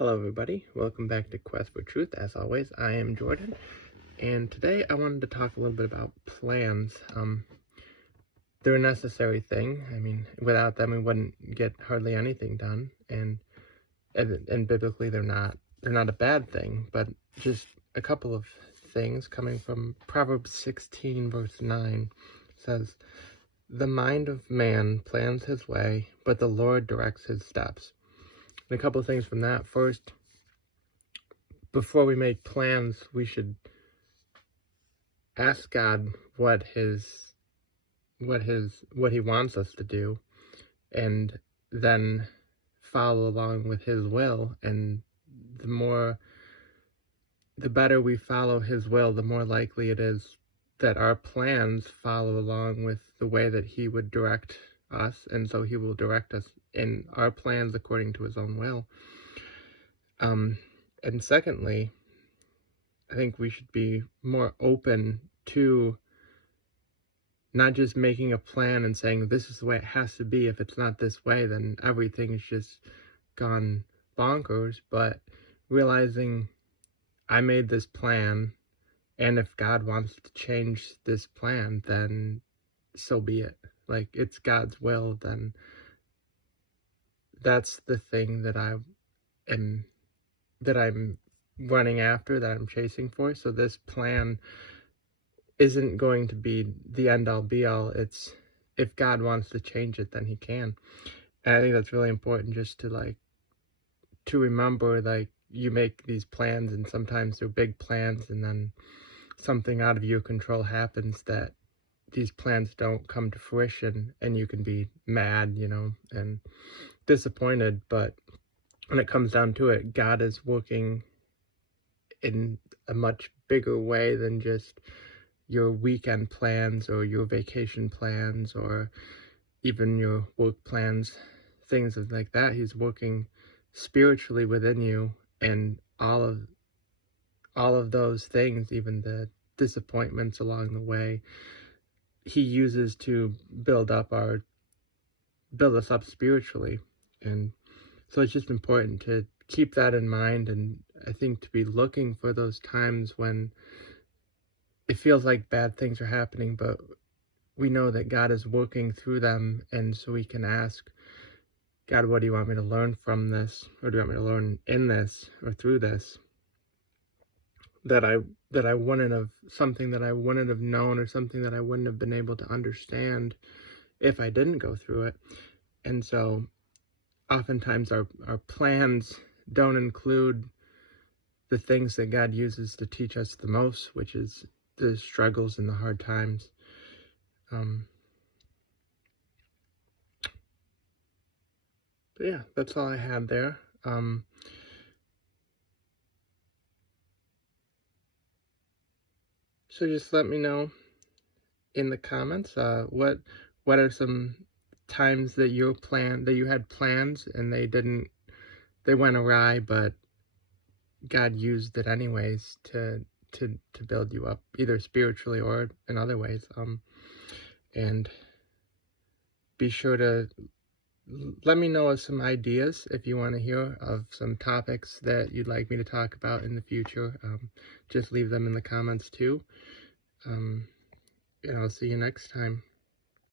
Hello everybody, welcome back to Quest for Truth. As always, I am Jordan, and today I wanted to talk a little bit about plans. They're a necessary thing. I mean, without them we wouldn't get hardly anything done, and biblically they're not a bad thing, but just a couple of things coming from Proverbs 16 verse 9 says, "The mind of man plans his way, but the Lord directs his steps." And a couple of things from that. First, before we make plans, we should ask God what he wants us to do, and then follow along with his will. And the better we follow his will, the more likely it is that our plans follow along with the way that he would direct us, and so he will direct us in our plans according to his own will. And secondly, I think we should be more open to not just making a plan and saying this is the way it has to be. If it's not this way, then everything's just gone bonkers. But realizing I made this plan, and if God wants to change this plan, then so be it. Like, it's God's will, then that's the thing that I'm running after, that I'm chasing for. So this plan isn't going to be the end-all be-all. It's, if God wants to change it, then he can. And I think that's really important, just to remember, you make these plans, and sometimes they're big plans, and then something out of your control happens that these plans don't come to fruition, and you can be mad, and disappointed. But when it comes down to it, God is working in a much bigger way than just your weekend plans or your vacation plans or even your work plans, things like that. He's working spiritually within you, and all of those things, even the disappointments along the way, he uses to build us up spiritually. And so it's just important to keep that in mind, and I think to be looking for those times when it feels like bad things are happening, but we know that God is working through them, and so we can ask God, what do you want me to learn from this? Or do you want me to learn in this or through this? That I wouldn't have, something that I wouldn't have known, or something that I wouldn't have been able to understand if I didn't go through it. And so oftentimes our plans don't include the things that God uses to teach us the most, which is the struggles and the hard times. But yeah, that's all I had there. So just let me know in the comments, what are some times that you had plans and they went awry, but God used it anyways to build you up, either spiritually or in other ways. And be sure to let me know of some ideas if you want to hear of some topics that you'd like me to talk about in the future. Just leave them in the comments too. And I'll see you next time.